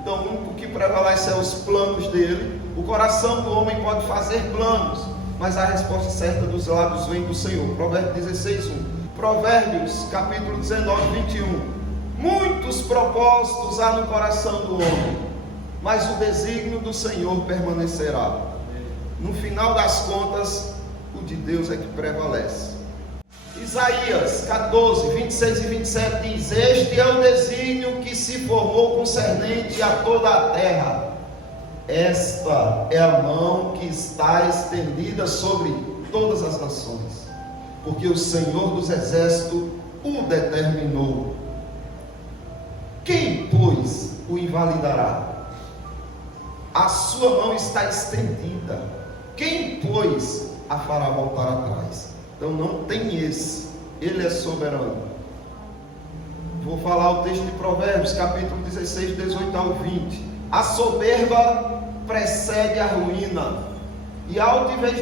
Então o único que prevalece é os planos dele. O coração do homem pode fazer planos, mas a resposta certa dos lábios vem do Senhor. Provérbios 16:1. Provérbios capítulo 19, 21. Muitos propósitos há no coração do homem, mas o desígnio do Senhor permanecerá. No final das contas, o de Deus é que prevalece. Isaías 14, 26 e 27 diz: este é o desígnio que se formou concernente a toda a terra. Esta é a mão que está estendida sobre todas as nações, porque o Senhor dos exércitos o determinou. Quem, pois, o invalidará? A sua mão está estendida. Quem, pois, a fará voltar atrás? Então não tem esse. Ele é soberano. Vou falar o texto de Provérbios, capítulo 16, 18 ao 20. A soberba precede a ruína, e a altivez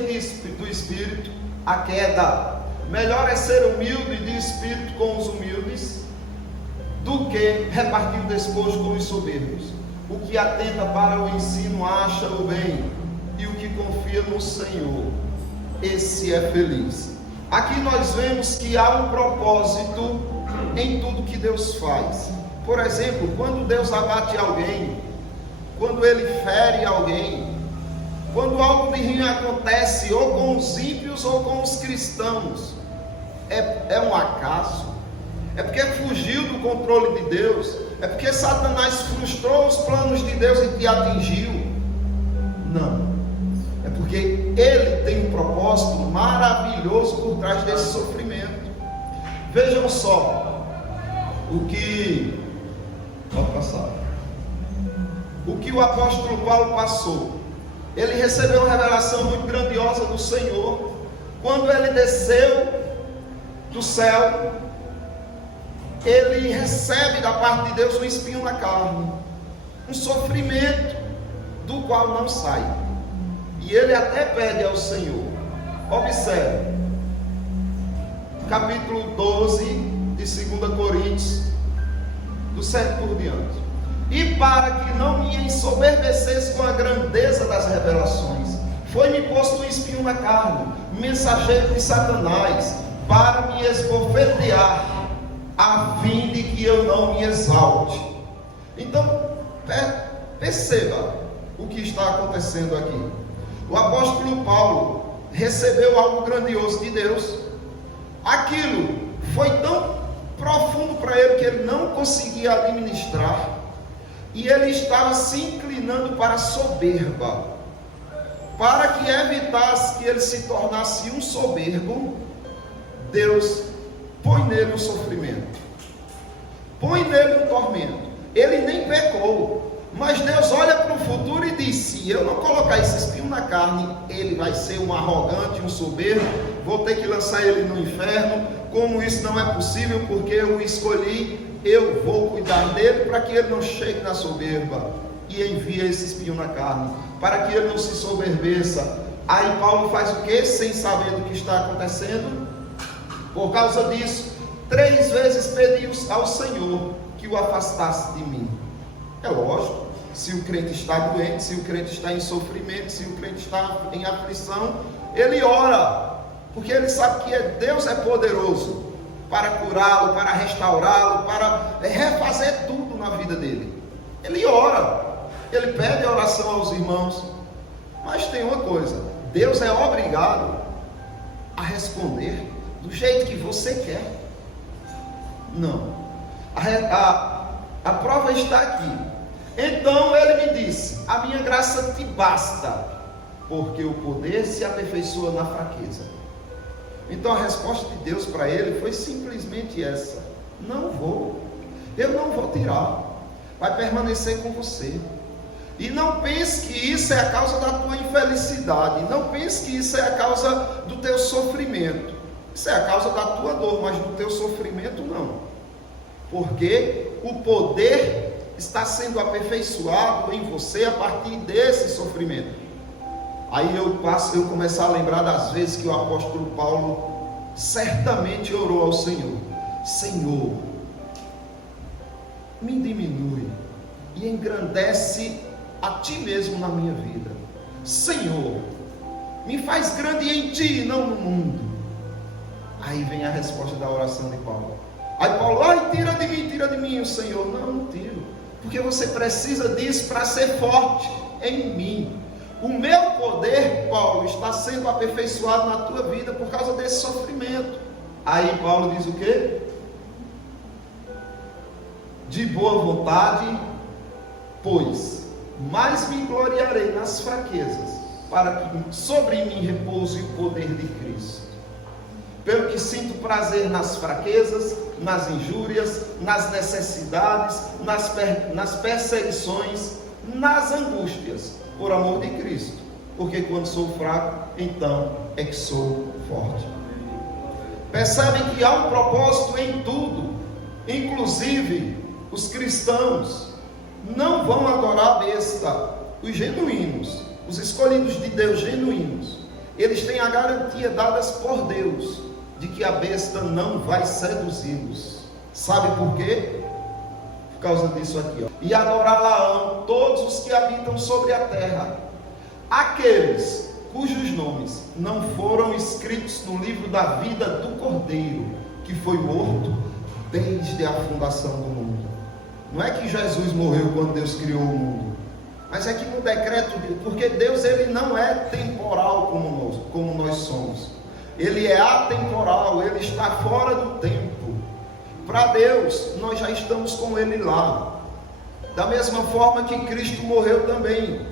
do espírito, a queda. Melhor é ser humilde de espírito com os humildes, do que repartir o despojo com os soberbos. O que atenta para o ensino acha o bem, e o que confia no Senhor, esse é feliz. Aqui nós vemos que há um propósito em tudo que Deus faz. Por exemplo, quando Deus abate alguém, quando Ele fere alguém, quando algo de ruim acontece, ou com os ímpios ou com os cristãos, é um acaso? É porque fugiu do controle de Deus? É porque Satanás frustrou os planos de Deus e te atingiu? Não. É porque Ele tem um propósito maravilhoso por trás desse sofrimento. Vejam só o que... Pode passar. O que o apóstolo Paulo passou. Ele recebeu uma revelação muito grandiosa do Senhor. Quando ele desceu do céu, ele recebe da parte de Deus um espinho na carne, um sofrimento do qual não sai. E ele até pede ao Senhor. Observe, capítulo 12 de 2 Coríntios, do 7 por diante. E para que não me ensoberbecesse com a grandeza das revelações, foi-me posto um espinho na carne, mensageiro de Satanás, para me esbofetear, a fim de que eu não me exalte. Então, perceba o que está acontecendo aqui. O apóstolo Paulo recebeu algo grandioso de Deus. Aquilo foi tão profundo para ele que ele não conseguia administrar, e ele estava se inclinando para a soberba. Para que evitasse que ele se tornasse um soberbo, Deus põe nele um sofrimento, põe nele um tormento. Ele nem pecou, mas Deus olha para o futuro e diz: se eu não colocar esse espinho na carne, ele vai ser um arrogante, um soberbo, vou ter que lançar ele no inferno. Como isso não é possível, porque eu o escolhi, eu vou cuidar dele para que ele não chegue na soberba, e envia esse espinho na carne, para que ele não se soberbeça. Aí Paulo faz o que? Sem saber do que está acontecendo. Por causa disso, 3 vezes pedi ao Senhor que o afastasse de mim. É lógico, se o crente está doente, se o crente está em sofrimento, se o crente está em aflição, ele ora, porque ele sabe que Deus é poderoso para curá-lo, para restaurá-lo, para refazer tudo na vida dele. Ele ora, ele pede a oração aos irmãos. Mas tem uma coisa: Deus é obrigado a responder do jeito que você quer. Não. A prova está aqui. Então ele me disse: a minha graça te basta, porque o poder se aperfeiçoa na fraqueza. Então a resposta de Deus para ele foi simplesmente essa: eu não vou tirar, vai permanecer com você. E não pense que isso é a causa da tua infelicidade, não pense que isso é a causa do teu sofrimento. Isso é a causa da tua dor, mas do teu sofrimento não, porque o poder está sendo aperfeiçoado em você a partir desse sofrimento. Aí eu começar a lembrar das vezes que o apóstolo Paulo certamente orou ao Senhor: Senhor, me diminui e engrandece a Ti mesmo na minha vida. Senhor, me faz grande em Ti e não no mundo. Aí vem a resposta da oração de Paulo. Aí Paulo, ai, tira de mim o Senhor. Não tiro, porque você precisa disso para ser forte em mim. O meu poder, Paulo, está sendo aperfeiçoado na tua vida por causa desse sofrimento. Aí Paulo diz o quê? De boa vontade, pois mais me gloriarei nas fraquezas, para que sobre mim repouse o poder de Cristo. Pelo que sinto prazer nas fraquezas, nas injúrias, nas necessidades, nas perseguições, nas angústias, por amor de Cristo. Porque quando sou fraco, então é que sou forte. Percebem que há um propósito em tudo. Inclusive, os cristãos não vão adorar a besta. Os genuínos, os escolhidos de Deus genuínos, eles têm a garantia dadas por Deus de que a besta não vai seduzi-los. Sabe por quê? Por causa disso aqui, ó. E adorá-la-ão todos os que habitam sobre a terra, aqueles cujos nomes não foram escritos no livro da vida do Cordeiro, que foi morto desde a fundação do mundo. Não é que Jesus morreu quando Deus criou o mundo, mas é que no decreto, porque Deus ele não é temporal como nós somos. Ele é atemporal, ele está fora do tempo. Para Deus, nós já estamos com ele lá. Da mesma forma que Cristo morreu também.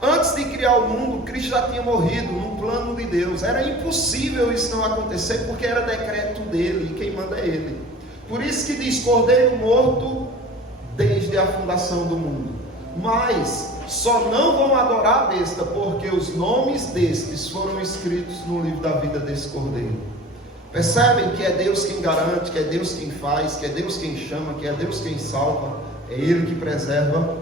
Antes de criar o mundo, Cristo já tinha morrido no plano de Deus. Era impossível isso não acontecer, porque era decreto dele, e quem manda é ele. Por isso que diz, Cordeiro morto desde a fundação do mundo. Mas só não vão adorar a besta, porque os nomes destes foram escritos no livro da vida desse Cordeiro. Percebem que é Deus quem garante, que é Deus quem faz, que é Deus quem chama, que é Deus quem salva, é Ele que preserva.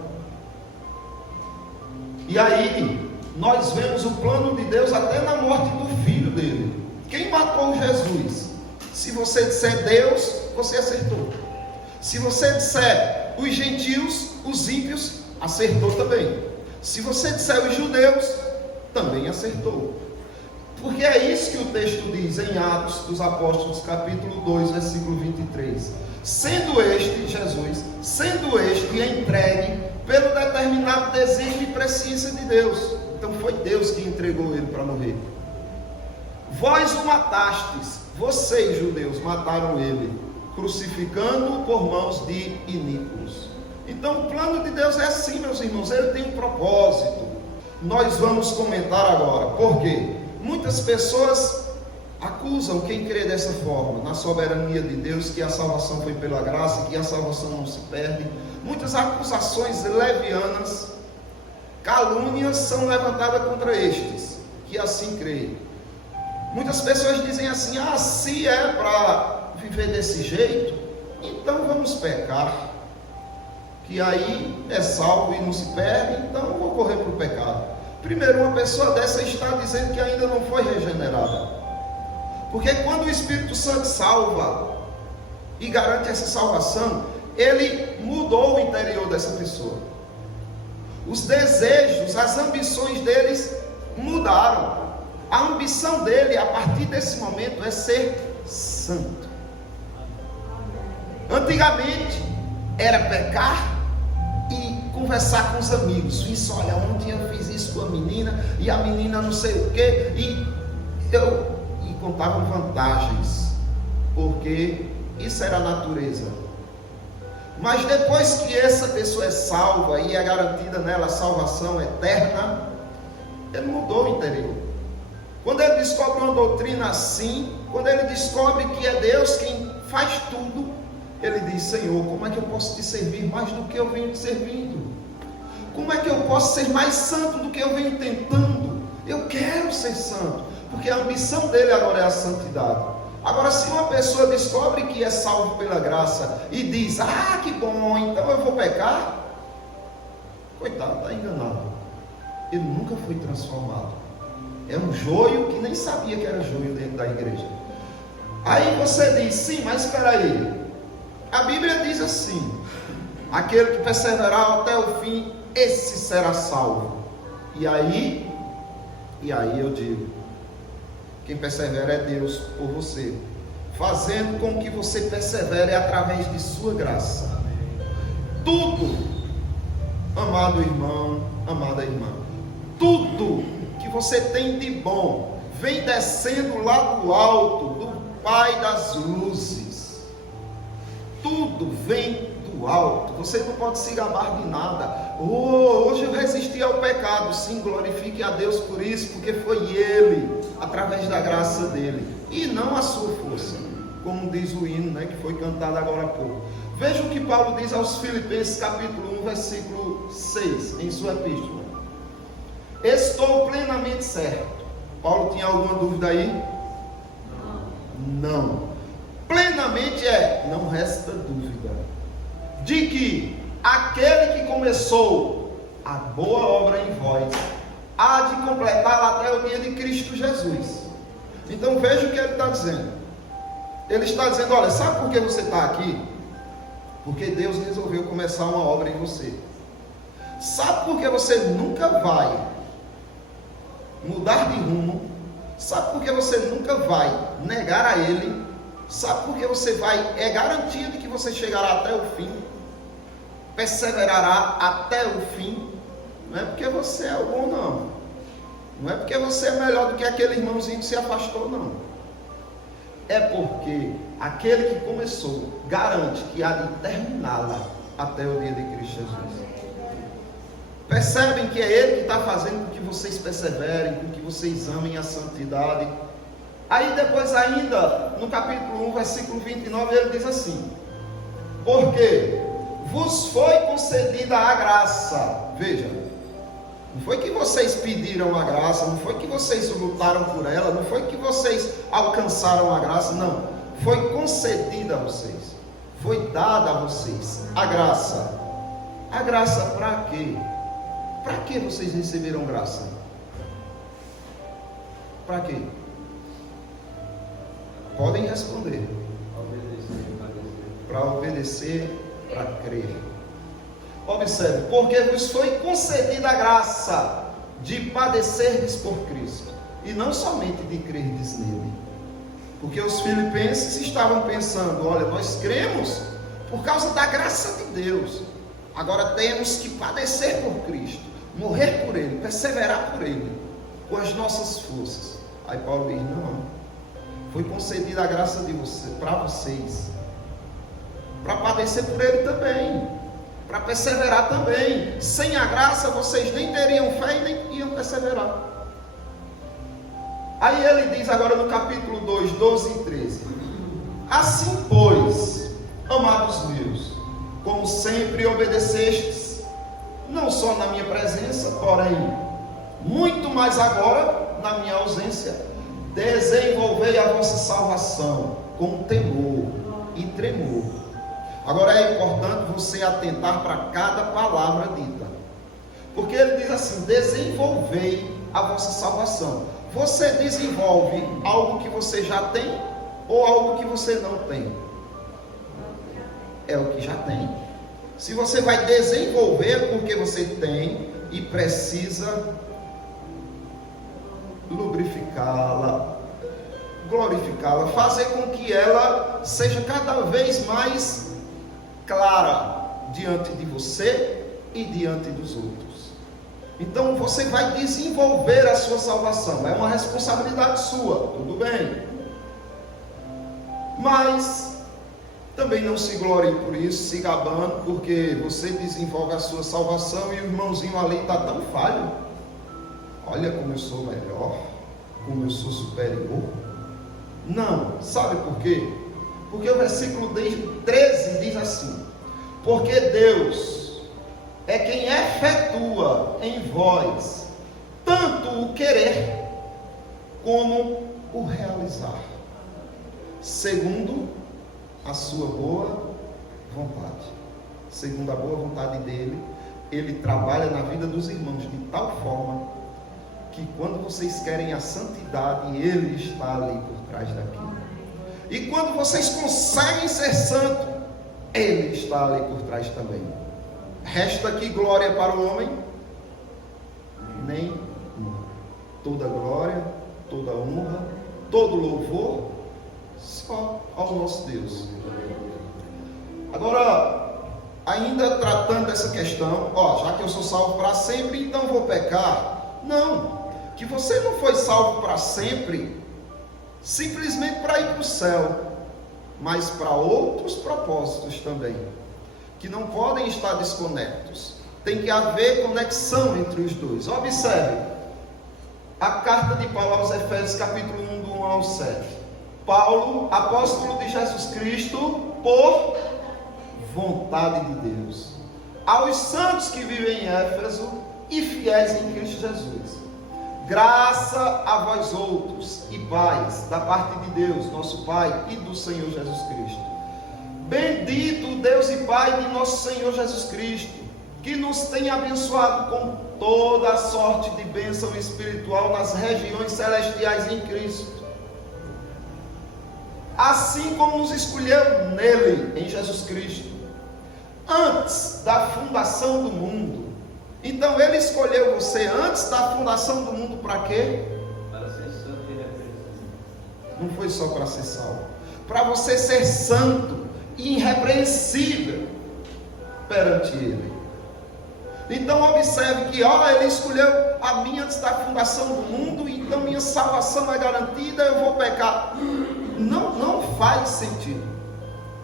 E aí, nós vemos o plano de Deus até na morte do filho dele. Quem matou Jesus? Se você disser Deus, você acertou. Se você disser os gentios, os ímpios, acertou também. Se você disser os judeus, também acertou. Porque é isso que o texto diz em Atos dos Apóstolos, capítulo 2, versículo 23. Sendo este, Jesus, sendo este entregue pelo determinado desejo e presciência de Deus. Então foi Deus que entregou ele para morrer. Vós o matastes, vocês judeus mataram ele, crucificando-o por mãos de iníquos. Então o plano de Deus é assim, meus irmãos, ele tem um propósito. Nós vamos comentar agora, por quê? Muitas pessoas acusam quem crê dessa forma, na soberania de Deus, que a salvação foi pela graça, que a salvação não se perde. Muitas acusações levianas, calúnias são levantadas contra estes, que assim creem. Muitas pessoas dizem assim, se é para viver desse jeito, então vamos pecar, que aí é salvo e não se perde, então eu vou correr para o pecado. Primeiro, uma pessoa dessa está dizendo que ainda não foi regenerada, porque quando o Espírito Santo salva e garante essa salvação, ele mudou o interior dessa pessoa. Os desejos, as ambições deles mudaram. A ambição dele, a partir desse momento, é ser santo. Antigamente, era pecar e conversar com os amigos. Isso, olha, ontem eu fiz isso com a menina, e a menina não sei o quê, e contavam vantagens, porque isso era a natureza. Mas depois que essa pessoa é salva e é garantida nela a salvação eterna, ele mudou o interior. Quando ele descobre uma doutrina assim, quando ele descobre que é Deus quem faz tudo, ele diz, Senhor, como é que eu posso te servir mais do que eu venho te servindo? Como é que eu posso ser mais santo do que eu venho tentando? Eu quero ser santo, porque a ambição dele agora é a santidade. Agora, se uma pessoa descobre que é salvo pela graça e diz, que bom, então eu vou pecar, coitado, está enganado. Ele nunca foi transformado. É um joio que nem sabia que era joio dentro da igreja. Aí você diz, sim, mas espera aí. A Bíblia diz assim, aquele que perseverar até o fim, esse será salvo. E aí eu digo, quem persevera é Deus por você, fazendo com que você persevere através de sua graça. Tudo, amado irmão, amada irmã, tudo que você tem de bom vem descendo lá do alto, do Pai das luzes. Tudo vem do alto. Você não pode se gabar de nada. Hoje eu resisti ao pecado. Sim, glorifique a Deus por isso, porque foi Ele, através da graça dele, e não a sua força, como diz o hino, que foi cantado agora há pouco. Veja o que Paulo diz aos Filipenses, capítulo 1, versículo 6, em sua epístola. Estou plenamente certo. Paulo tinha alguma dúvida aí? Não. Plenamente não resta dúvida, de que aquele que começou a boa obra em vós, há de completá-la até o dia de Cristo Jesus. Então veja o que ele está dizendo. Ele está dizendo, olha, sabe por que você está aqui? Porque Deus resolveu começar uma obra em você. Sabe por que você nunca vai mudar de rumo? Sabe por que você nunca vai negar a Ele? Sabe por que você vai, é garantia de que você chegará até o fim, perseverará até o fim? Não é porque você é bom, não. Não é porque você é melhor do que aquele irmãozinho que se afastou, não. É porque aquele que começou garante que há de terminá-la até o dia de Cristo Jesus. Percebem que é Ele que está fazendo com que vocês perseverem, com que vocês amem a santidade. Aí depois ainda, no capítulo 1, versículo 29, ele diz assim: porque vos foi concedida a graça. Veja, não foi que vocês pediram a graça, não foi que vocês lutaram por ela, não foi que vocês alcançaram a graça, não. Foi concedida a vocês, foi dada a vocês a graça. A graça para quê? Para que vocês receberam graça? Para quê? Podem responder. Para obedecer, para crer. Observe, porque vos foi concedida a graça de padecerdes por Cristo, e não somente de crerdes nele. Porque os filipenses estavam pensando, olha, nós cremos por causa da graça de Deus, agora temos que padecer por Cristo, morrer por Ele, perseverar por Ele, com as nossas forças. Aí Paulo diz, não, foi concedida a graça de você, para vocês, para padecer por Ele também, para perseverar também. Sem a graça vocês nem teriam fé e nem iam perseverar. Aí ele diz agora no capítulo 2, 12 e 13: assim pois, amados meus, como sempre obedecestes, não só na minha presença, porém muito mais agora na minha ausência, desenvolvei a vossa salvação com temor e tremor. Agora é importante você atentar para cada palavra dita, porque ele diz assim: desenvolvei a vossa salvação. Você desenvolve algo que você já tem ou algo que você não tem? É o que já tem. Se você vai desenvolver porque você tem e precisa lubrificá-la, glorificá-la, fazer com que ela seja cada vez mais clara diante de você e diante dos outros. Então você vai desenvolver a sua salvação, é uma responsabilidade sua, tudo bem, mas também não se glorie por isso, se gabando, porque você desenvolve a sua salvação e o irmãozinho ali está tão falho. Olha como eu sou melhor, como eu sou superior. Não, sabe por quê? Porque o versículo 13 diz assim: porque Deus é quem efetua em vós tanto o querer como o realizar, segundo a sua boa vontade. Segundo a boa vontade dele, ele trabalha na vida dos irmãos de tal forma que quando vocês querem a santidade, ele está ali por trás daquilo. E quando vocês conseguem ser santo, ele está ali por trás também. resta aqui glória para o homem? Nem toda glória, toda honra, todo louvor, só ao nosso Deus. Agora, ainda tratando dessa questão, já que eu sou salvo para sempre, então vou pecar? Não, que você não foi salvo para sempre, simplesmente para ir para o céu, mas para outros propósitos também, que não podem estar desconectos. Tem que haver conexão entre os dois. Observe, a carta de Paulo aos Efésios, capítulo 1, do 1 ao 7. Paulo, apóstolo de Jesus Cristo, por vontade de Deus, aos santos que vivem em Éfeso e fiéis em Cristo Jesus. Graça a vós outros e paz da parte de Deus, nosso Pai, e do Senhor Jesus Cristo. Bendito Deus e Pai de nosso Senhor Jesus Cristo, que nos tem abençoado com toda a sorte de bênção espiritual nas regiões celestiais em Cristo. Assim como nos escolheu nele, em Jesus Cristo, antes da fundação do mundo. Então ele escolheu você antes da fundação do mundo para quê? Para ser santo e irrepreensível. Não foi só para ser salvo, para você ser santo e irrepreensível perante ele. Então observe que ele escolheu a mim antes da fundação do mundo, então minha salvação é garantida, eu vou pecar. Não faz sentido.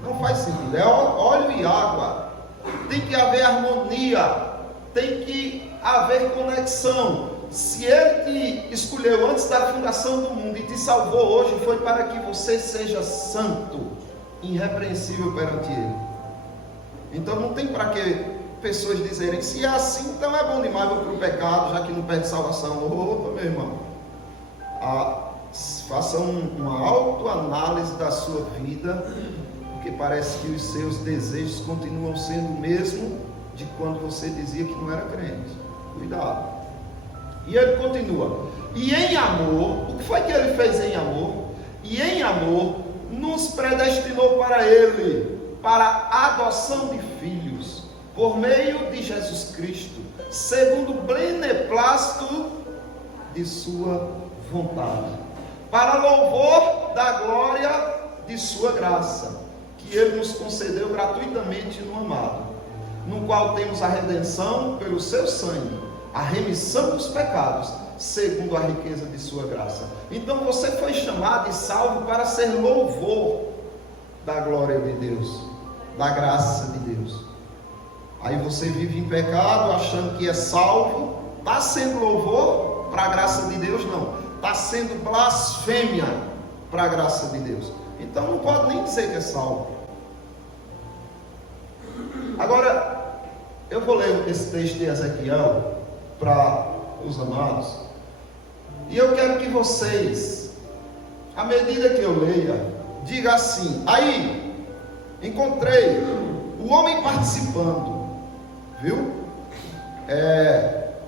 Não faz sentido. É óleo e água. Tem que haver harmonia. Tem que haver conexão. Se ele te escolheu antes da fundação do mundo e te salvou hoje, foi para que você seja santo, irrepreensível perante ele. Então não tem para que pessoas dizerem, se é assim, então é bom demais, vou para o pecado, já que não perde salvação. Opa, meu irmão, faça uma autoanálise da sua vida, porque parece que os seus desejos continuam sendo o mesmo de quando você dizia que não era crente. Cuidado. E ele continua, e em amor, o que foi que ele fez em amor? E em amor nos predestinou para ele, para a adoção de filhos, por meio de Jesus Cristo, segundo o beneplácito de sua vontade, para louvor da glória de sua graça, que ele nos concedeu gratuitamente no amado, no qual temos a redenção pelo seu sangue, a remissão dos pecados, segundo a riqueza de sua graça. Então você foi chamado e salvo para ser louvor da glória de Deus, da graça de Deus. Aí você vive em pecado, achando que é salvo, está sendo louvor para a graça de Deus? Não, está sendo blasfêmia para a graça de Deus. Então não pode nem dizer que é salvo. Agora, eu vou ler esse texto de Ezequiel para os amados, e eu quero que vocês, à medida que eu leia, diga assim: aí, encontrei o homem participando, viu?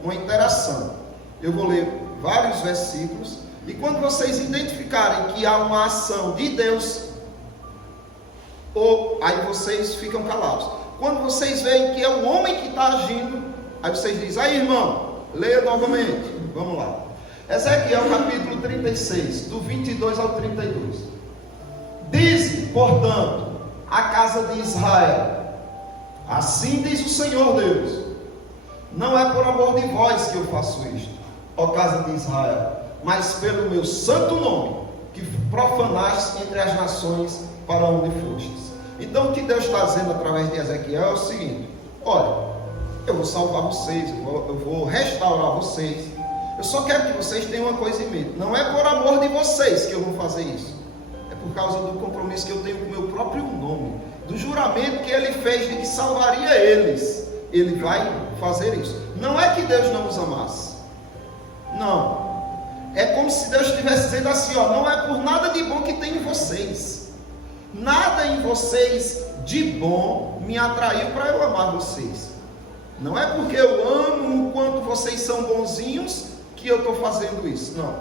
Uma interação. Eu vou ler vários versículos, e quando vocês identificarem que há uma ação de Deus, aí vocês ficam calados. Quando vocês veem que é o homem que está agindo, aí vocês dizem: aí, irmão, leia novamente. Vamos lá. Ezequiel capítulo 36, do 22 ao 32. Dize, portanto, a casa de Israel: assim diz o Senhor Deus, não é por amor de vós que eu faço isto, ó casa de Israel, mas pelo meu santo nome, que profanastes entre as nações para onde fostes. Então o que Deus está dizendo através de Ezequiel é o seguinte: olha, eu vou salvar vocês, eu vou restaurar vocês, eu só quero que vocês tenham uma coisa em mente: não é por amor de vocês que eu vou fazer isso, é por causa do compromisso que eu tenho com o meu próprio nome, do juramento que ele fez de que salvaria eles. Ele vai fazer isso. Não é que Deus não os amasse, não, é como se Deus estivesse dizendo assim: não é por nada de bom que tem em vocês, nada em vocês de bom me atraiu para eu amar vocês. Não é porque eu amo enquanto vocês são bonzinhos que eu estou fazendo isso, não.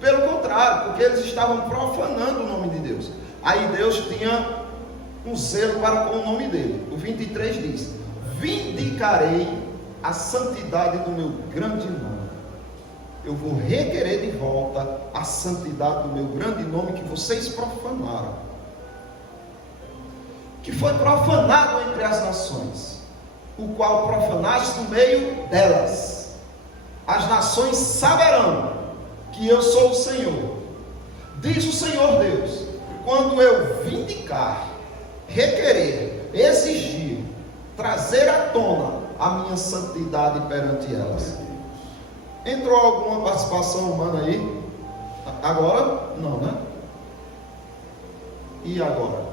Pelo contrário, porque eles estavam profanando o nome de Deus. Aí Deus tinha um zelo para com o nome dele. O 23 diz: vindicarei a santidade do meu grande nome. Eu vou requerer de volta a santidade do meu grande nome que vocês profanaram, que foi profanado entre as nações, o qual profanaste no meio delas. As nações saberão que eu sou o Senhor, diz o Senhor Deus, quando eu vindicar, requerer, exigir, trazer à tona a minha santidade perante elas. Entrou alguma participação humana aí? Agora? Não, né? E agora?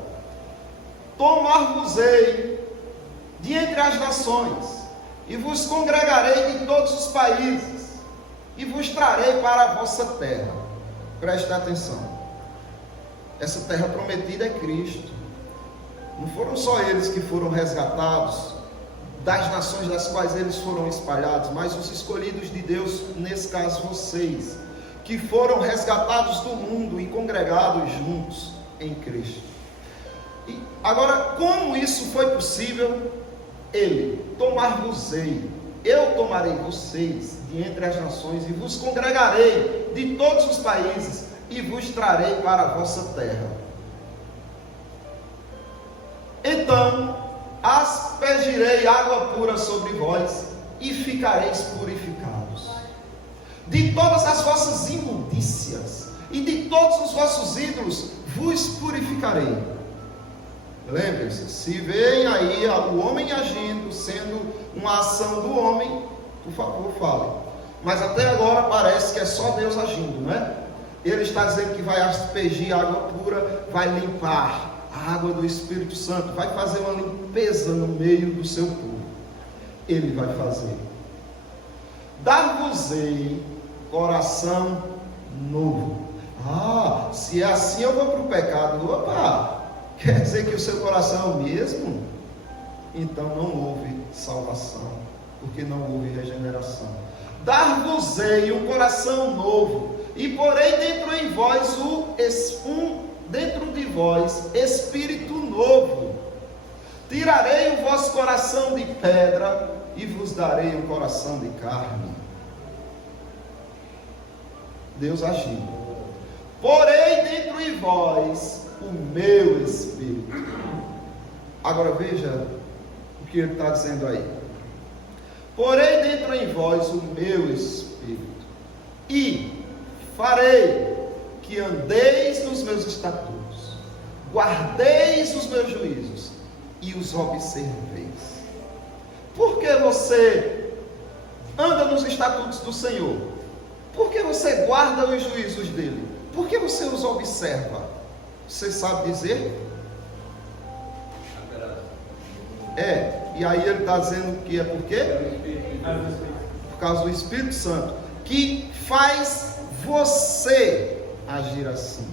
Tomar-vos-ei de entre as nações, e vos congregarei de todos os países, e vos trarei para a vossa terra. Preste atenção. Essa terra prometida é Cristo. Não foram só eles que foram resgatados das nações das quais eles foram espalhados, mas os escolhidos de Deus, nesse caso vocês, que foram resgatados do mundo e congregados juntos em Cristo. E agora, como isso foi possível? Ele, tomar-vos-ei, eu tomarei vocês de entre as nações e vos congregarei de todos os países e vos trarei para a vossa terra. Então aspergirei água pura sobre vós e ficareis purificados. De todas as vossas imundícias e de todos os vossos ídolos vos purificarei. Lembre-se, se veem aí o homem agindo, sendo uma ação do homem, por favor, fale. Mas até agora parece que é só Deus agindo, não é? Ele está dizendo que vai aspergir água pura, vai limpar a água do Espírito Santo, vai fazer uma limpeza no meio do seu povo. Ele vai fazer. Dar-vos-ei coração novo. Ah, se é assim eu vou para o pecado. Opa! Quer dizer que o seu coração é o mesmo? Então não houve salvação, porque não houve regeneração. Dar-vos-ei um coração novo, e porei dentro em vós dentro de vós espírito novo. Tirarei o vosso coração de pedra e vos darei um coração de carne. Deus agiu. Porei dentro de vós o meu espírito. Agora veja o que ele está dizendo aí. Porei dentro em vós o meu espírito e farei que andeis nos meus estatutos, guardeis os meus juízos e os observeis. Por que você anda nos estatutos do Senhor? Por que você guarda os juízos dele? Por que você os observa? Você sabe dizer? E aí ele está dizendo que é por quê? Por causa do Espírito Santo, que faz você agir assim.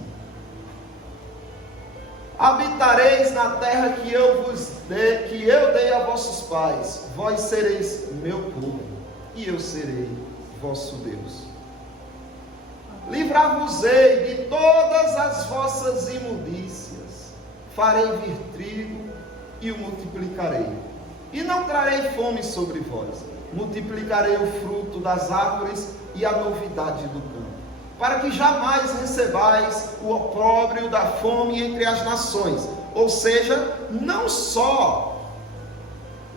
Habitareis na terra que eu dei a vossos pais, vós sereis meu povo, e eu serei vosso Deus. Livrar-vos-ei de todas as vossas imundícias, farei vir trigo e o multiplicarei, e não trarei fome sobre vós, multiplicarei o fruto das árvores e a novidade do campo, para que jamais recebais o opróbrio da fome entre as nações. Ou seja, não só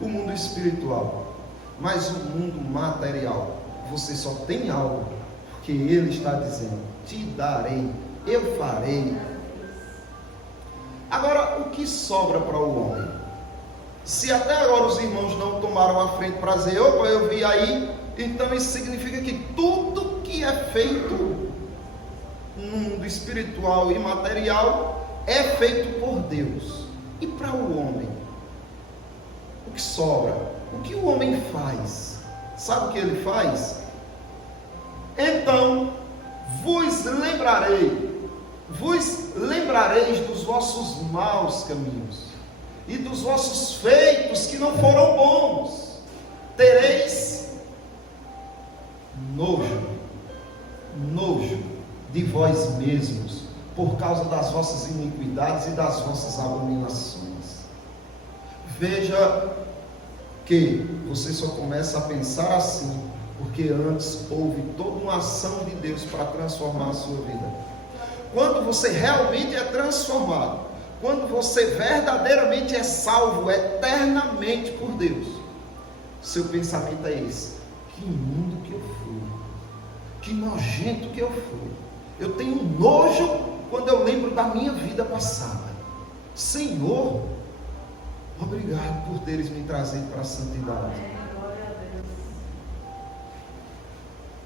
o mundo espiritual, mas o mundo material. Você só tem algo, porque ele está dizendo: te darei, eu farei. Agora, o que sobra para o homem? Se até agora os irmãos não tomaram a frente para dizer: opa, eu vi aí, então isso significa que tudo que é feito no mundo espiritual e material é feito por Deus. E para o homem, o que sobra? O que o homem faz? Sabe o que ele faz? Então vos lembrareis dos vossos maus caminhos e dos vossos feitos que não foram bons. Tereis nojo de vós mesmos, por causa das vossas iniquidades e das vossas abominações. Veja que você só começa a pensar assim porque antes houve toda uma ação de Deus para transformar a sua vida. Quando você realmente é transformado, quando você verdadeiramente é salvo eternamente por Deus, seu pensamento é esse: que imundo que eu fui, que nojento que eu fui, eu tenho nojo quando eu lembro da minha vida passada. Senhor, obrigado por teres me trazido para a santidade.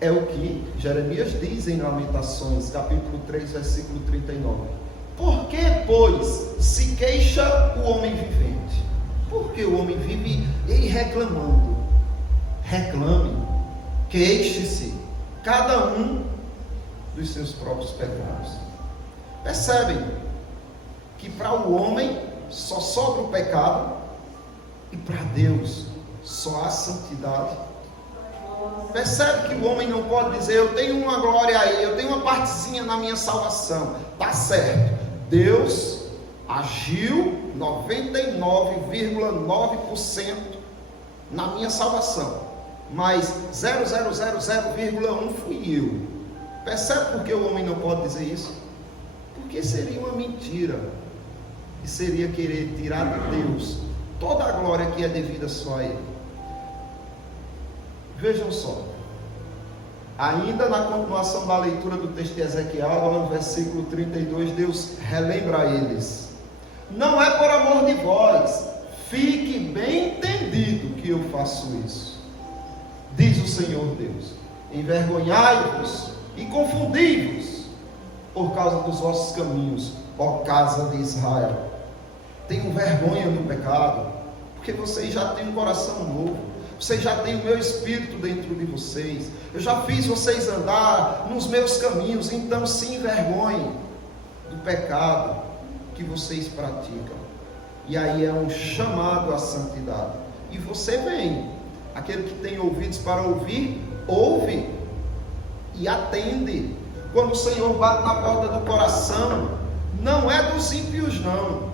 É o que Jeremias diz em Lamentações, capítulo 3, versículo 39. Por que, pois, se queixa o homem vivente? Porque o homem vive reclamando. Reclame, queixe-se, cada um dos seus próprios pecados. Percebem que para o homem só sobra o pecado e para Deus só há santidade? Percebe que o homem não pode dizer: eu tenho uma glória aí, eu tenho uma partezinha na minha salvação. Tá certo, Deus agiu 99,9% na minha salvação, mas 0,000,1 fui eu. Percebe por que o homem não pode dizer isso? Porque seria uma mentira, e seria querer tirar de Deus toda a glória que é devida só a Ele. Vejam só, ainda na continuação da leitura do texto de Ezequiel, agora no versículo 32, Deus relembra a eles: não é por amor de vós, fique bem entendido que eu faço isso, diz o Senhor Deus, envergonhai-vos e confundi-vos por causa dos vossos caminhos, ó casa de Israel. Tenham vergonha do pecado, porque vocês já têm um coração novo. Vocês já têm o meu Espírito dentro de vocês. Eu já fiz vocês andar nos meus caminhos. Então se envergonhem do pecado que vocês praticam. E aí é um chamado à santidade. E você vem, aquele que tem ouvidos para ouvir, ouve e atende. Quando o Senhor bate na porta do coração, não é dos ímpios não.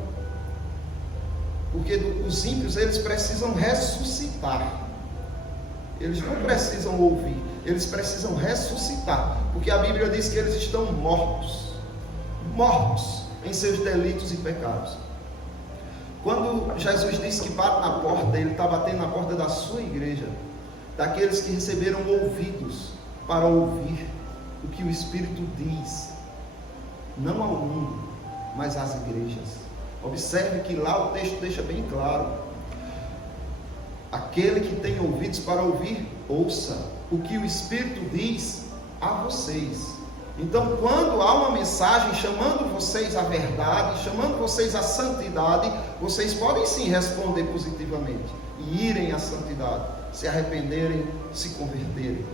Porque os ímpios, eles precisam ressuscitar. Eles não precisam ouvir, eles precisam ressuscitar, porque a Bíblia diz que eles estão mortos em seus delitos e pecados. Quando Jesus disse que bate na porta, Ele está batendo na porta da sua igreja, daqueles que receberam ouvidos para ouvir o que o Espírito diz, não ao mundo, mas às igrejas. Observe que lá o texto deixa bem claro: aquele que tem ouvidos para ouvir, ouça o que o Espírito diz a vocês. Então, quando há uma mensagem chamando vocês à verdade, chamando vocês à santidade, vocês podem sim responder positivamente e irem à santidade, se arrependerem, se converterem.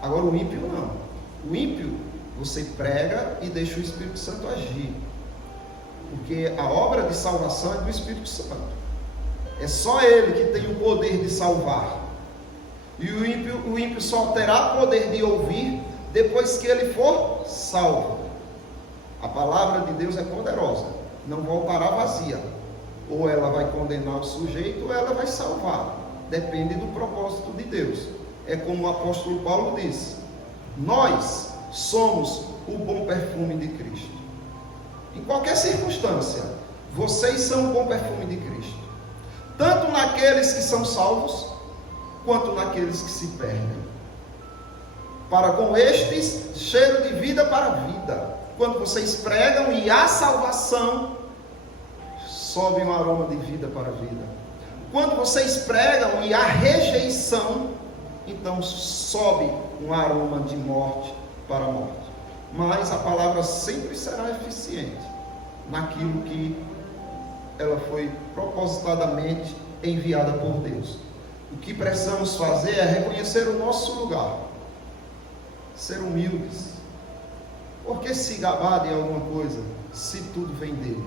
Agora o ímpio não. O ímpio, você prega e deixa o Espírito Santo agir, porque a obra de salvação é do Espírito Santo. É só Ele que tem o poder de salvar. E o ímpio só terá poder de ouvir depois que ele for salvo. A palavra de Deus é poderosa, não voltará vazia. Ou ela vai condenar o sujeito, ou ela vai salvar. Depende do propósito de Deus. É como o apóstolo Paulo disse: nós somos o bom perfume de Cristo. Em qualquer circunstância, vocês são o bom perfume de Cristo. Tanto naqueles que são salvos, quanto naqueles que se perdem. Para com estes, cheiro de vida para a vida. Quando vocês pregam e há salvação, sobe um aroma de vida para a vida. Quando vocês pregam e há rejeição, então sobe um aroma de morte para a morte. Mas a palavra sempre será eficiente naquilo que ela foi propositadamente enviada por Deus. O que precisamos fazer é reconhecer o nosso lugar, ser humildes. Por que se gabar de alguma coisa, se tudo vem dele?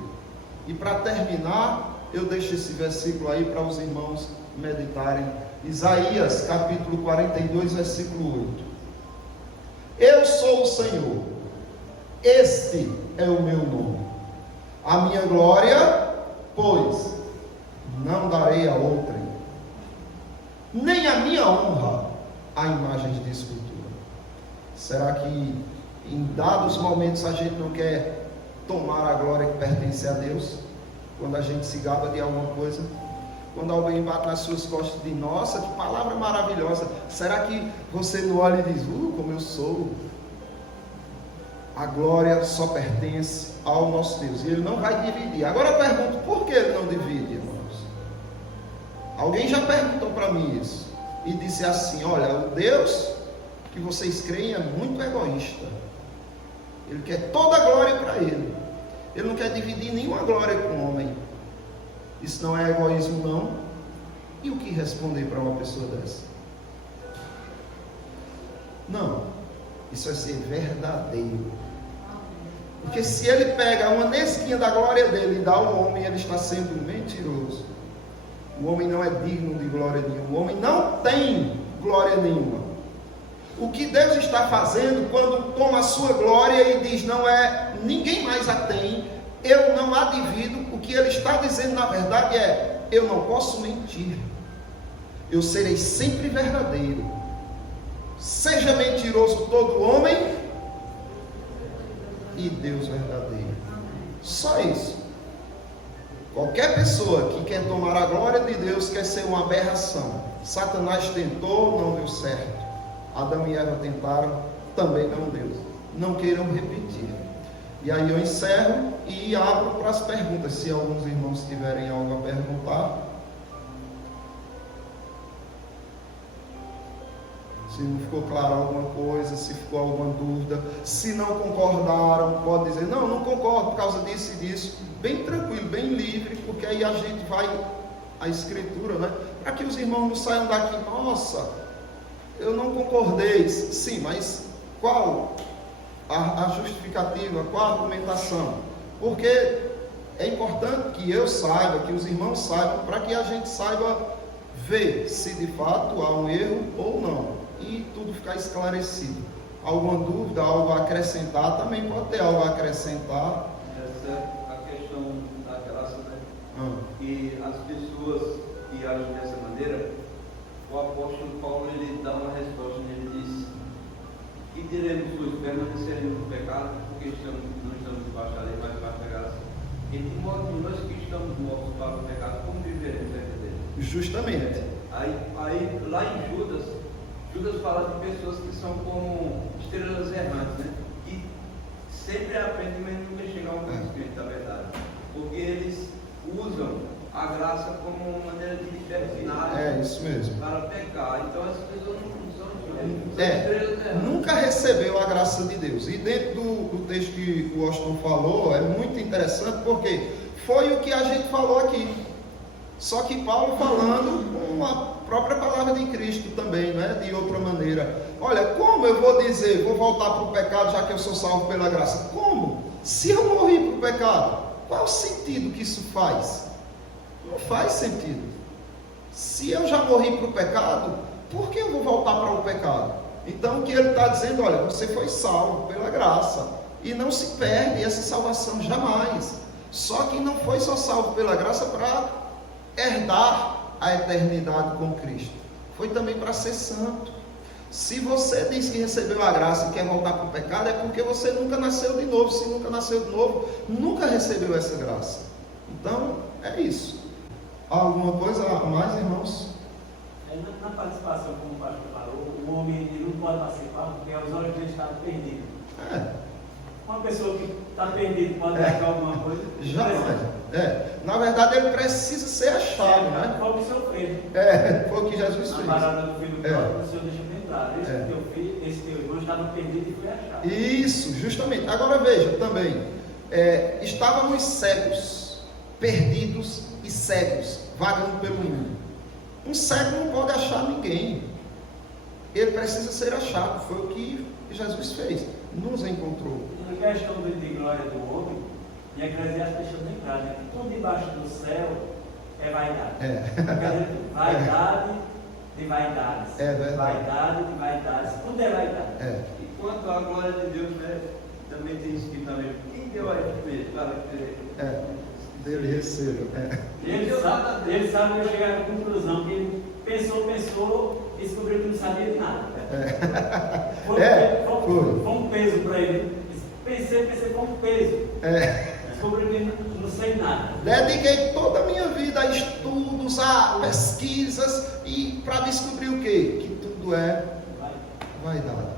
E para terminar, eu deixo esse versículo aí para os irmãos meditarem. Isaías capítulo 42, versículo 8. Eu sou o Senhor, este é o meu nome. A minha glória, pois, não darei a outrem. nem a minha honra a imagens de escultura. Será que em dados momentos a gente não quer tomar a glória que pertence a Deus? Quando a gente se gaba de alguma coisa? Quando alguém bate nas suas costas e diz, nossa, que palavra maravilhosa. Será que você não olha e diz, como eu sou? A glória só pertence ao nosso Deus. E Ele não vai dividir. Agora eu pergunto, por que Ele não divide, irmãos? Alguém já perguntou para mim isso. E disse assim, olha, o Deus que vocês creem é muito egoísta. Ele quer toda a glória para Ele. Ele não quer dividir nenhuma glória com o homem. Isso não é egoísmo, não? E o que responder para uma pessoa dessa? Não. Isso é ser verdadeiro. Porque se ele pega uma nesquinha da glória dele e dá ao homem, ele está sendo mentiroso. O homem não é digno de glória nenhuma. O homem não tem glória nenhuma. O que Deus está fazendo quando toma a sua glória e diz, não é, ninguém mais a tem, eu não a divido, o que Ele está dizendo na verdade é, eu não posso mentir, eu serei sempre verdadeiro. Seja mentiroso todo homem e Deus verdadeiro. Só isso. Qualquer pessoa que quer tomar a glória de Deus quer ser uma aberração. Satanás tentou, não deu certo. Adão e Eva tentaram, também não deu. Não queiram repetir. E aí eu encerro e abro para as perguntas, se alguns irmãos tiverem algo a perguntar. Se não ficou claro alguma coisa, se ficou alguma dúvida, se não concordaram, pode dizer, não concordo por causa disso e disso. Bem tranquilo, bem livre, porque aí a gente vai à Escritura, né? Para que os irmãos não saiam daqui, nossa, eu não concordei. Sim, mas qual a justificativa, qual a argumentação? Porque é importante que eu saiba, que os irmãos saibam, para que a gente saiba ver se de fato há um erro ou não. E tudo ficar esclarecido. Alguma dúvida, algo a acrescentar, também pode ter algo a acrescentar. Essa é a questão da graça, né? E as pessoas que agem dessa maneira, o apóstolo Paulo, ele dá uma resposta, ele diz, que diremos, pois, permaneceremos no pecado, porque não estamos debaixo da lei, mas debaixo da graça. E de modo que nós que estamos mortos para o pecado, como viveremos ainda dele? Justamente. Aí lá em Judas fala de pessoas que são como estrelas errantes, né? Que sempre aprendem, mas nunca chegam ao conhecimento da verdade. Porque eles usam a graça como uma maneira de libertinar isso mesmo. Para pecar. Então essas pessoas não são estrelas errantes. Nunca recebeu a graça de Deus. E dentro do texto que o Washington falou, é muito interessante, porque foi o que a gente falou aqui. Só que Paulo falando com a própria palavra de Cristo também, né? De outra maneira. Olha, como eu vou dizer, vou voltar para o pecado já que eu sou salvo pela graça? Como? Se eu morri para o pecado, qual o sentido que isso faz? Não faz sentido. Se eu já morri para o pecado, por que eu vou voltar para o pecado? Então o que ele está dizendo, olha, você foi salvo pela graça. E não se perde essa salvação jamais. Só que não foi só salvo pela graça para herdar a eternidade com Cristo, foi também para ser santo. Se você diz que recebeu a graça e quer voltar para o pecado, é porque você nunca nasceu de novo. Se nunca nasceu de novo, nunca recebeu essa graça. Então, é isso. Alguma coisa a mais, irmãos? Na participação, como o pastor falou, o homem ele não pode participar porque os olhos dele estavam perdidos. Uma pessoa que está perdida pode pegar alguma coisa? Jamais. Na verdade, ele precisa ser achado, né? Foi o que sofreu. Foi o que Jesus fez. Na parada do filho do próprio, o Senhor deixa eu entrar. Esse teu irmão estava perdido e foi achado. Isso, justamente. Agora veja também, estávamos cegos, perdidos e cegos, vagando pelo mundo. Um cego não pode achar ninguém. Ele precisa ser achado. Foi o que Jesus fez. Nos encontrou. Na questão de glória do homem, e a Eclesiastes deixa bem claro, né? Que tudo debaixo do céu é vaidade. Vaidade de vaidades. É verdade. Vaidade de vaidades. Tudo é vaidade. E quanto à glória de Deus, né? Também tem escrito também. Quem deu a ele primeiro? Para dele receba. Ele sabe que eu chegar à conclusão que ele Pensou e descobriu que não sabia de nada. Foi um peso para ele. Pensei, foi um peso. Descobriu que não sei nada. Dediquei toda a minha vida a estudos, a pesquisas, e para descobrir o quê? Que tudo é vaidade.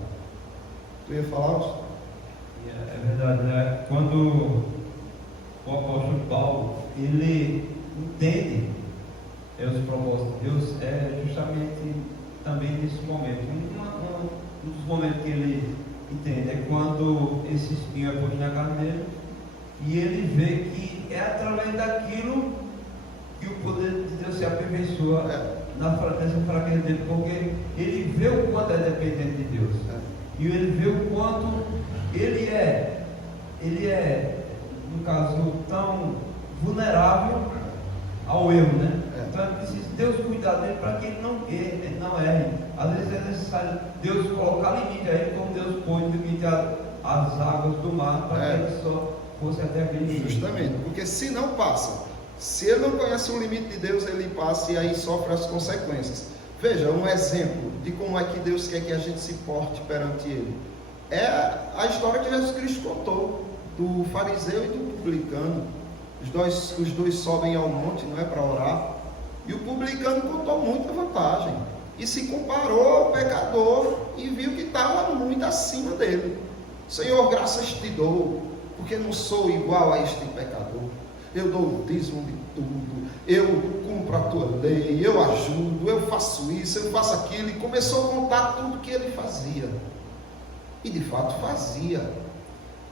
Tu ia falar, Austin? É verdade, né? Quando o apóstolo Paulo, ele entende os propósitos de Deus, é justamente também nesse momento. Um dos momentos que ele entende é quando esse espinho é posto na carne dele, e ele vê que é através daquilo que o poder de Deus se aperfeiçoa nessa fraqueza dele, porque ele vê o quanto é dependente de Deus, e ele vê o quanto ele é, no caso, tão vulnerável ao erro, né? Então é preciso Deus cuidar dele para que ele não erre. Às vezes é necessário Deus colocar limite a ele, como Deus pôs limite às águas do mar, para que ele só fosse até aquele limite. Justamente, porque se não passa, se ele não conhece o limite de Deus, ele passa e aí sofre as consequências. Veja, um exemplo de como é que Deus quer que a gente se porte perante Ele. É a história que Jesus Cristo contou, do fariseu e do publicano. Os dois sobem ao monte, não é, para orar. E o publicano contou muita vantagem. E se comparou ao pecador e viu que estava muito acima dele. Senhor, graças te dou, porque não sou igual a este pecador. Eu dou o dízimo de tudo, eu cumpro a tua lei, eu ajudo, eu faço isso, eu faço aquilo. E começou a contar tudo que ele fazia. E de fato fazia.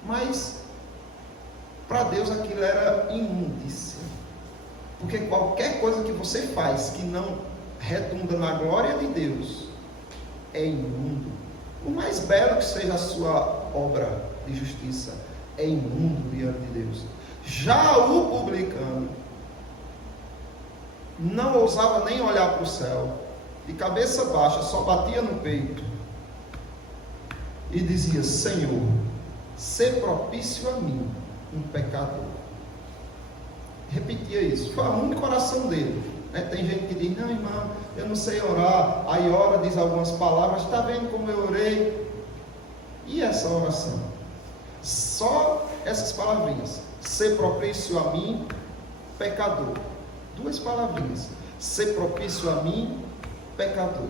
Mas para Deus aquilo era imundícia. Porque qualquer coisa que você faz que não retunda na glória de Deus é imundo. Por mais belo que seja a sua obra de justiça, é imundo diante de Deus. Já o publicano não ousava nem olhar para o céu, de cabeça baixa, só batia no peito e dizia: Senhor, sê propício a mim, um pecador. Repetia isso, foi o único oração dele. Tem gente que diz: não, irmão, eu não sei orar. Aí ora, diz algumas palavras. Está vendo como eu orei? E essa oração? Só essas palavrinhas: ser propício a mim, pecador. 2 palavrinhas: ser propício a mim, pecador.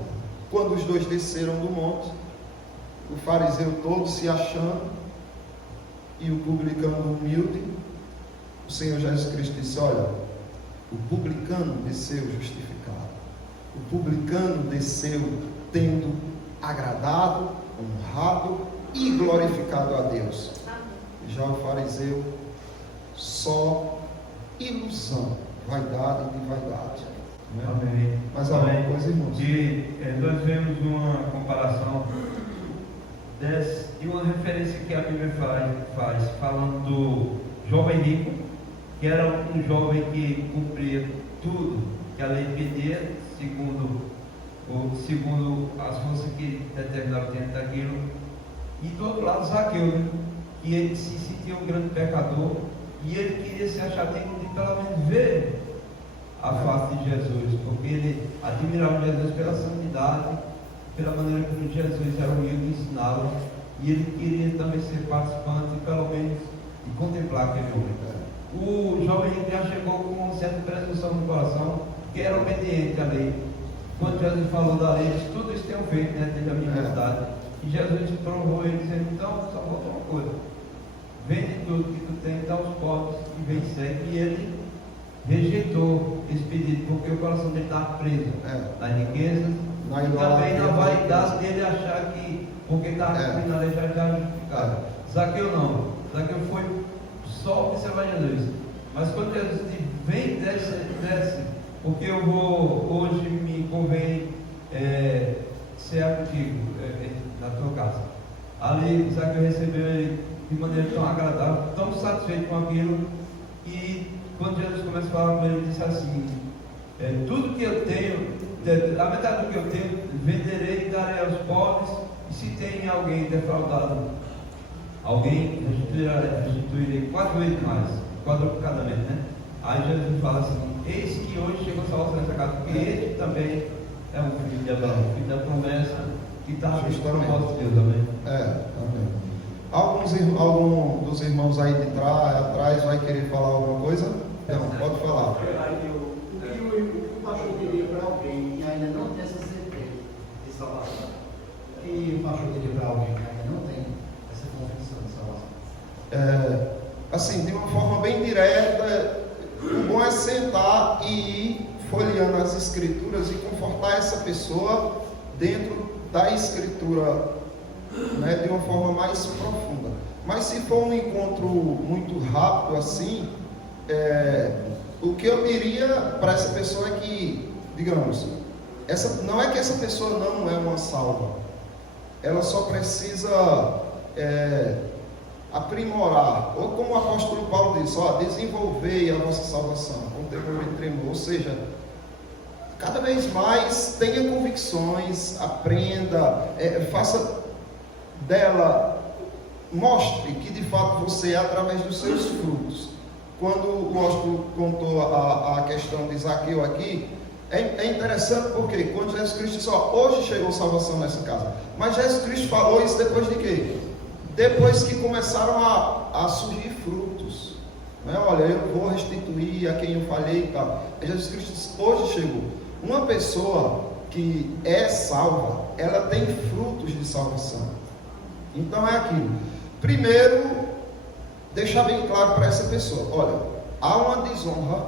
Quando os dois desceram do monte, o fariseu todo se achando e o publicano humilde, o Senhor Jesus Cristo disse: olha, o publicano desceu justificado, o publicano desceu tendo agradado, honrado e glorificado a Deus. Já o fariseu, só ilusão, vaidade de vaidade. Né? Amém. Mas alguma coisa, irmãos? Nós vemos uma comparação de uma referência que a Bíblia faz, falando do jovem rico, que era um jovem que cumpria tudo que a lei pedia, segundo as forças que determinaram dentro daquilo. E do outro lado, Zaqueu, que ele se sentia um grande pecador, e ele queria se achar digno de pelo menos ver a face de Jesus, porque ele admirava Jesus pela santidade, pela maneira como Jesus era humilde e ensinava, e ele queria também ser participante, pelo menos, de contemplar aquele homem. O jovem já chegou com uma certa presunção no coração, que era obediente à lei. Quando Jesus falou da lei, disse: tudo isso tenho feito, né, desde a minha mocidade. E Jesus provou ele, dizendo: então, só falta uma coisa: vende tudo que tu tem, dá aos pobres e vem e segue. E ele rejeitou esse pedido, porque o coração dele estava preso nas riquezas, e também na vaidade dele achar que, porque estava cumprindo a lei, já estava justificado. Zaqueu não. Zaqueu foi só observar Jesus. Mas quando Jesus disse: vem, desce, porque eu vou, hoje me convém ser contigo na tua casa. Ali Zaqueu recebeu ele de maneira tão agradável, tão satisfeito com aquilo, e quando Jesus começa a falar com ele, ele disse assim: tudo que eu tenho, a metade do que eu tenho, venderei e darei aos pobres, e se tem alguém defraudado, alguém restituirei 4 vezes mais, quadruplicadamente, né? Aí Jesus fala assim: eis que hoje chegou salvação nessa casa, porque este também É um filho de Abraão, filho da promessa que está no Justamente. propósito de Deus, amém? Amém. Algum dos irmãos aí de atrás vai querer falar alguma coisa? Não, pode falar. O que o pastor diria para alguém que ainda não tem essa certeza de salvação? O que o pastor diria para alguém que ainda não tem essa convicção de salvação? Assim, de uma forma bem direta, o bom é sentar e ir folheando as escrituras e confortar essa pessoa dentro da escritura, né, de uma forma mais profunda. Mas se for um encontro muito rápido assim, o que eu diria para essa pessoa é que, digamos, não é que essa pessoa não é uma salva, ela só precisa aprimorar, ou como o apóstolo Paulo diz, desenvolver a vossa salvação com temor e tremor, ou seja, cada vez mais tenha convicções, aprenda, faça dela, mostre que de fato você é através dos seus frutos. Quando o apóstolo contou a questão de Zaqueu aqui, é interessante porque quando Jesus Cristo disse, hoje chegou salvação nessa casa, mas Jesus Cristo falou isso depois de quê? Depois que começaram a surgir frutos, né? Olha, eu vou restituir a quem eu falhei e tal. Jesus Cristo disse, hoje chegou. Uma pessoa que é salva, ela tem frutos de salvação. Então é aquilo. Primeiro, deixar bem claro para essa pessoa, olha, há uma desonra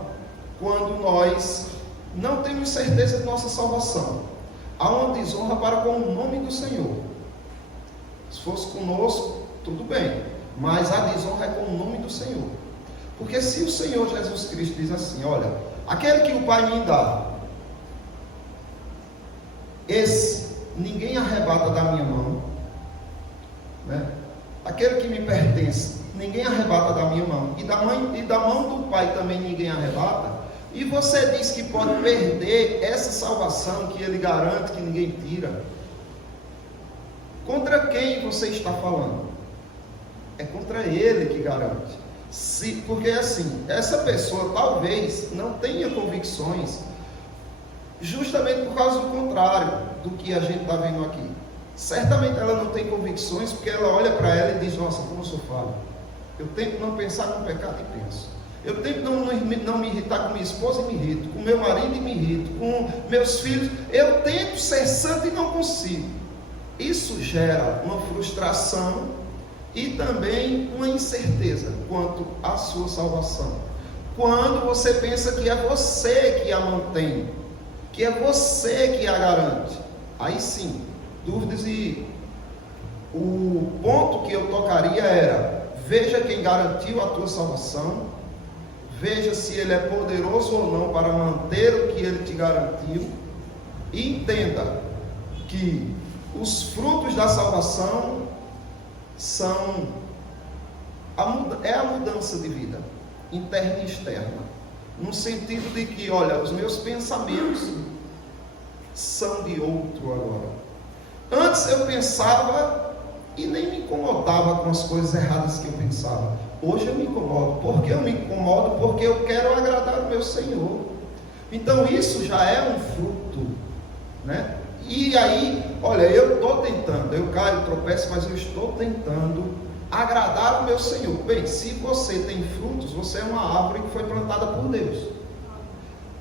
quando nós não temos certeza de nossa salvação. Há uma desonra para com o nome do Senhor. Se fosse conosco, tudo bem, mas a desonra é com o nome do Senhor. Porque se o Senhor Jesus Cristo diz assim, olha, aquele que o Pai me dá, esse ninguém arrebata da minha mão, né? Aquele que me pertence, ninguém arrebata da minha mão, e da mão do Pai também ninguém arrebata. E você diz que pode perder essa salvação que Ele garante, que ninguém tira. Contra quem você está falando? É contra Ele que garante. Porque assim, essa pessoa talvez não tenha convicções, justamente por causa do contrário do que a gente está vendo aqui. Certamente ela não tem convicções porque ela olha para ela e diz, nossa, como eu sou falho. Eu tento não pensar no pecado e penso. Eu tento não me irritar com minha esposa e me irrito, com meu marido e me irrito, com meus filhos. Eu tento ser santo e não consigo. Isso gera uma frustração e também uma incerteza quanto à sua salvação. Quando você pensa que é você que a mantém, que é você que a garante, aí sim, dúvidas. E o ponto que eu tocaria era, veja quem garantiu a tua salvação, veja se ele é poderoso ou não para manter o que ele te garantiu, e entenda que os frutos da salvação são a mudança de vida, interna e externa, no sentido de que, olha, os meus pensamentos são de outro agora. Antes eu pensava e nem me incomodava com as coisas erradas que eu pensava. Hoje eu me incomodo. Por que eu me incomodo? Porque eu quero agradar o meu Senhor. Então isso já é um fruto, né? E aí, olha, eu estou tentando, eu caio, tropeço, mas eu estou tentando agradar o meu Senhor. Bem, se você tem frutos, você é uma árvore que foi plantada por Deus.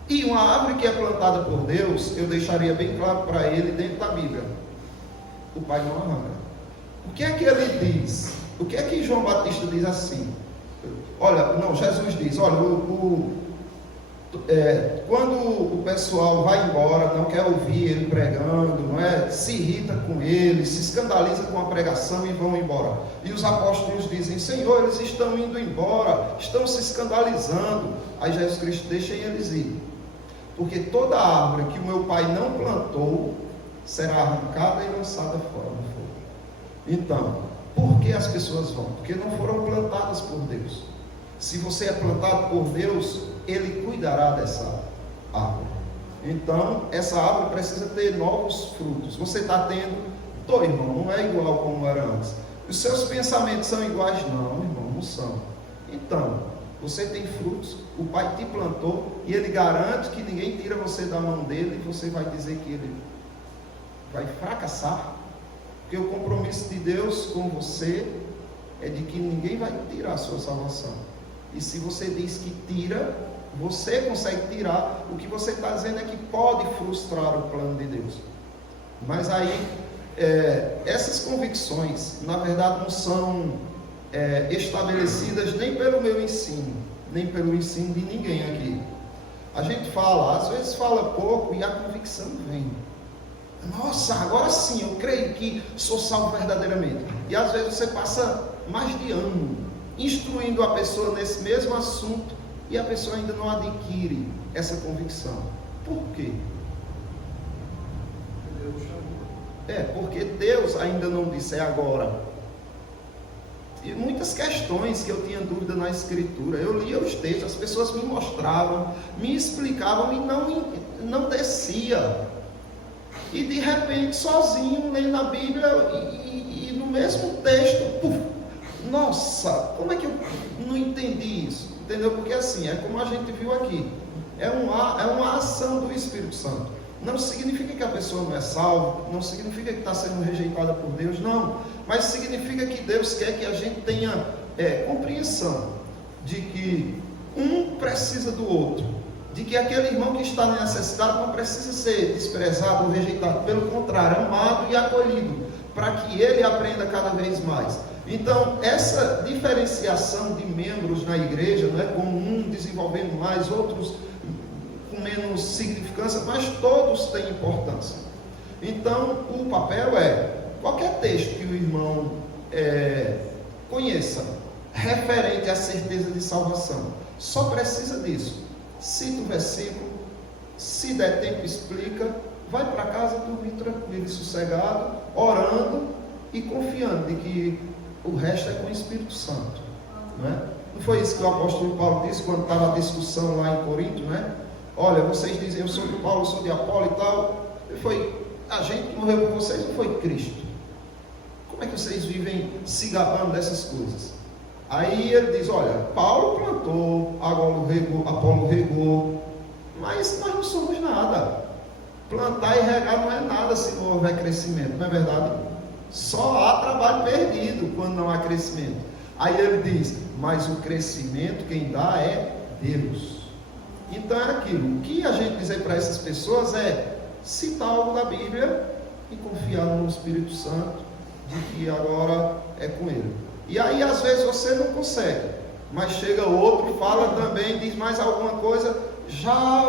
E uma árvore que é plantada por Deus, eu deixaria bem claro para ele dentro da Bíblia: o Pai não arranca. O que é que ele diz? O que é que João Batista diz assim? Olha, não, Jesus diz, olha, quando o pessoal vai embora, não quer ouvir ele pregando, não é? Se irrita com ele, se escandaliza com a pregação e vão embora. E os apóstolos dizem, Senhor, eles estão indo embora, estão se escandalizando. Aí Jesus Cristo deixa eles ir. Porque toda árvore que o meu Pai não plantou, será arrancada e lançada fora no fogo. Então, por que as pessoas vão? Porque não foram plantadas por Deus. Se você é plantado por Deus, Ele cuidará dessa árvore. Então, essa árvore precisa ter novos frutos. Você está tendo, irmão, não é igual como era antes. Os seus pensamentos são iguais? Não, irmão, não são. Então, Você tem frutos, o Pai te plantou e Ele garante que ninguém tira você da mão dele e você vai dizer que ele vai fracassar. Porque o compromisso de Deus com você é de que ninguém vai tirar a sua salvação. E se você diz que tira, você consegue tirar. O que você está dizendo é que pode frustrar o plano de Deus. Mas aí, essas convicções, na verdade, não são estabelecidas nem pelo meu ensino, nem pelo ensino de ninguém aqui. A gente fala, às vezes fala pouco e a convicção vem. Nossa, agora sim, eu creio que sou salvo verdadeiramente. E às vezes você passa mais de ano instruindo a pessoa nesse mesmo assunto e a pessoa ainda não adquire essa convicção. Por quê? Porque Deus ainda não disse, é agora. E muitas questões que eu tinha dúvida na Escritura, eu lia os textos, as pessoas me mostravam, me explicavam e não descia. E de repente, sozinho, lendo a Bíblia e no mesmo texto, nossa, como é que eu não entendi isso? Entendeu? Porque assim, é como a gente viu aqui, é uma ação do Espírito Santo. Não significa que a pessoa não é salva, não significa que está sendo rejeitada por Deus, não. Mas significa que Deus quer que a gente tenha compreensão de que um precisa do outro, de que aquele irmão que está na necessidade não precisa ser desprezado ou rejeitado, pelo contrário, amado e acolhido, para que ele aprenda cada vez mais. Então, essa diferenciação de membros na igreja, não é como um desenvolvendo mais, outros com menos significância, mas todos têm importância. Então, o papel qualquer texto que o irmão conheça, referente à certeza de salvação, só precisa disso. Cita o versículo, se der tempo explica, vai para casa dormir tranquilo e sossegado, orando e confiando de que o resto é com o Espírito Santo, não é? Não foi isso que o apóstolo Paulo disse quando estava a discussão lá em Corinto, né? Olha, vocês dizem eu sou de Paulo, eu sou de Apolo e tal. Foi a gente que morreu por vocês, não foi Cristo. Como é que vocês vivem se gabando dessas coisas? Aí ele diz, olha, Paulo plantou, Apolo regou, mas nós não somos nada. Plantar e regar não é nada se não houver crescimento, não é verdade? Só há trabalho perdido quando não há crescimento. Aí ele diz, mas o crescimento quem dá é Deus. Então é aquilo, o que a gente dizer para essas pessoas é citar algo da Bíblia e confiar no Espírito Santo, de que agora é com ele. E aí às vezes você não consegue, mas chega outro, fala também, diz mais alguma coisa, já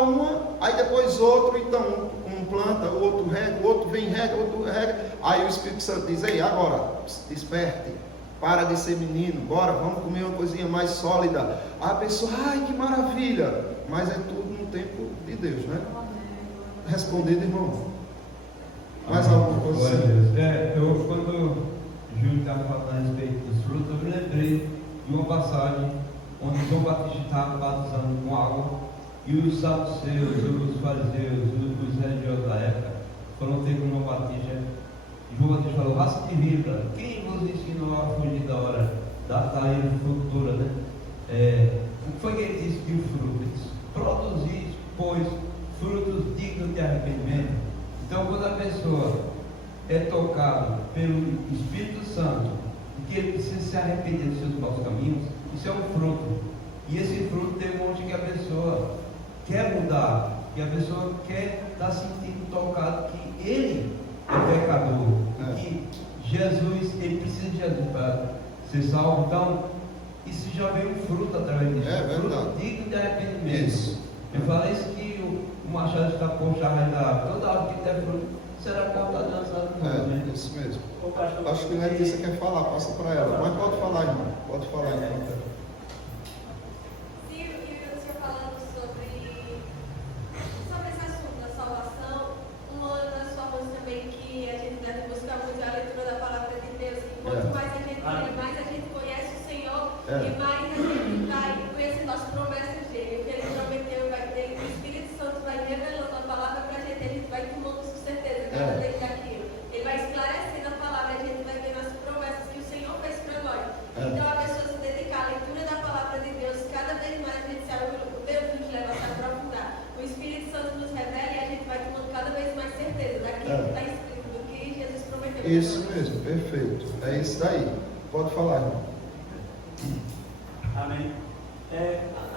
aí depois outro, então um planta, o outro rega, o outro vem rega, o outro rega, aí o Espírito Santo diz, ei, agora, desperte, para de ser menino, bora, vamos comer uma coisinha mais sólida. Aí a pessoa, ai que maravilha, mas é tudo no tempo de Deus, né? Respondido, irmão. Mais alguma coisa assim? Quando o Júlio estava falando a respeito dos frutos, eu me lembrei de uma passagem onde João Batista estava batizando com água e os saduceus, os fariseus, os religiosos da época foram ter com João Batista. João Batista falou, raça de vibra, quem vos ensinou a fugir da hora da saída futura, né? O que foi que ele disse de um fruto? Ele disse, produzis, pois, frutos dignos de arrependimento. Então, quando a pessoa é tocada pelo Espírito Santo, que ele precisa se arrepender dos seus maus caminhos, isso é um fruto. E esse fruto demonstra que a pessoa quer mudar, que a pessoa quer estar sentindo tocado, que ele é pecador, que Jesus, ele precisa de Jesus para ser salvo. Então, isso já vem um fruto através disso, fruto digno de arrependimento. Isso. Eu falei isso que o machado está posto a raiz da árvore, toda árvore que der fruto será cortada e lançada. Isso mesmo. Acho que a Letícia quer falar, passa para ela, mas pode falar, irmão, pode falar, irmão. Quanto mais a gente lê, mais a gente conhece o Senhor e mais a gente vai conhecendo as promessas dele. O que ele prometeu, o Espírito Santo vai revelando a palavra para a gente vai tomando certeza cada vez daquilo. Ele vai esclarecendo a palavra, a gente vai vendo as promessas que o Senhor fez para nós. Então a pessoa se dedicar a Isso mesmo, perfeito. É isso daí. Pode falar, irmão. Amém.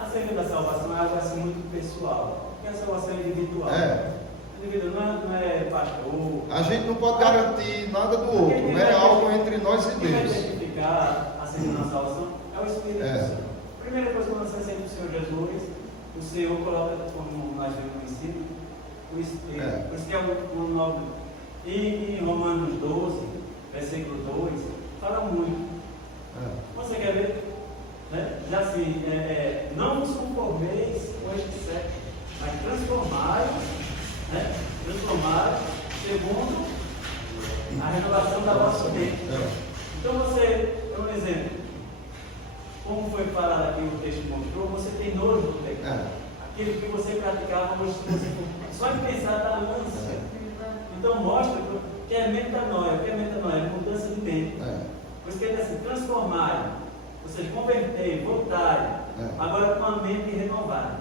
Acerca da salvação é algo assim muito pessoal. Porque a salvação é individual. Individual não é pastor. A gente não pode garantir nada do outro, né? É algo entre nós e Quem vai Deus. testificar acerca da salvação é o Espírito Santo. Primeira coisa, quando você recebe o Senhor Jesus, o Senhor coloca, como nós vimos no princípio, o Espírito. Por isso que é o novo. E em Romanos 12, versículo 2, fala muito. Você quer ver? Né? Já assim, não vos conformeis com este século, mas transformai-vos, né? Transformai segundo a renovação da vossa mente. Então você, é um exemplo. Como foi falado aqui, o texto mostrou, você tem nojo do pecado. Aquilo que você praticava, você só de pensar está ânsia. Então mostra que é metanoia. O que é metanoia? É mudança de mente. Por isso que ele diz assim, transformar, ou seja, converter, voltar, agora com uma mente renovada.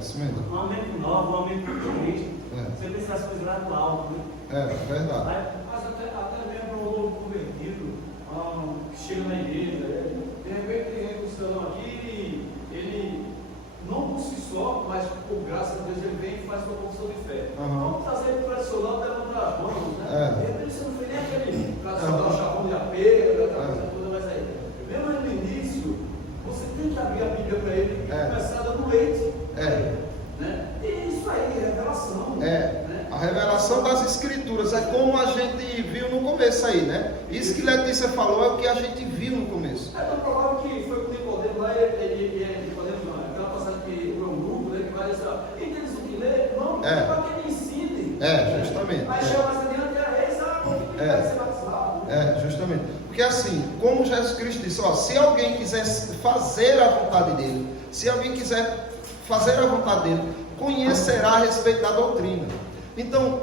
Isso mesmo. Uma mente nova, uma mente de Cristo. Você pensa as coisas lá do alto, né? Verdade. Mas até mesmo o novo convertido, que chega na igreja, de repente tem um cristão aqui, ele não por si só, mas por graça de Deus, ele vem e faz uma confissão de fé. Vamos trazer ele tradicional, levantar as mãos, né? Ele não foi nem aquele tradicional chavão de apego, toda mais aí. Mesmo no início, você tem que abrir a Bíblia para ele, começada no leite. Né? E isso aí, revelação. Né? A revelação das Escrituras é como a gente viu no começo aí, né? Isso que Letícia falou é o que a gente viu no começo. É tão provável que foi com o Nicodemo lá e Nicodemo não, aquela passagem que o eunuco, né, que vai dizer, quem tem isso que lê? Não, para que me ensine. Justamente. Aí chega mais adiante, vai ser batizado. Justamente. Porque assim, como Jesus Cristo disse, se alguém quiser fazer a vontade dele, se alguém quiser fazer a vontade dele, conhecerá a respeito da doutrina. Então,